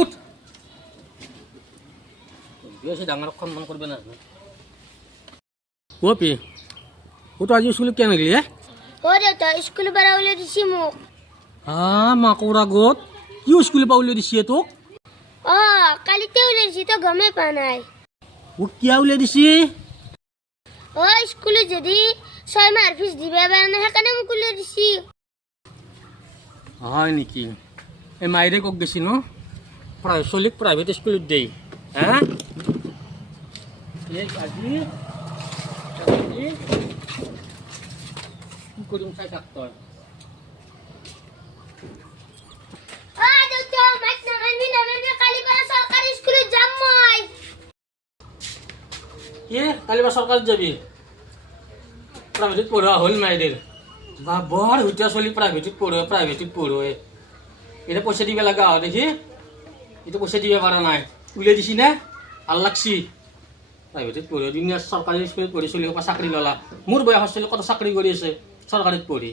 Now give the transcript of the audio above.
উঠ বেশি ডাঙর সম্মান করবে না ও পি ও তো আজি স্কুলে কেন গেলি ও দেউতা স্কুল পৰা উলিয়াই দিছি মোক মাকৰ আগত কি স্কুলৰ পৰা উলিয়াই দিছে তোক কালিতে উলিয়াই দিছি তই গমেই পোৱা নাই ও কিয় উলিয়াই দিছে স্কুলত যদি 6 মাহৰ ফিজ দিব পৰা নাই সেইকাৰণে মোক উলিয়াই দিছি হয় নেকি এই মাইৰে কক গেছি ন চলিক প্ৰাইভেট স্কুলত দেই আজি কি কৰিম চাই থাক তই কালি বা চৰকাৰত যাবি প্ৰাইভেটত পঢ়োৱা হ'ল মাইদেৰ বা বৰ হুতীয়া চলি প্ৰাইভেটত পঢ়োৱে এতিয়া পইচা দিব লগা হয় দেখি এতিয়া পইচা দিব পৰা নাই উলিয়াই দিছি নে ভাল লাগছি প্ৰাইভেটত পঢ়োৱা দিন চৰকাৰী স্কুলত পঢ়ি চলি চাকৰি ল'লা মোৰ বয়সৰ চলি কত চাকৰি কৰি আছে চৰকাৰীত পঢ়ি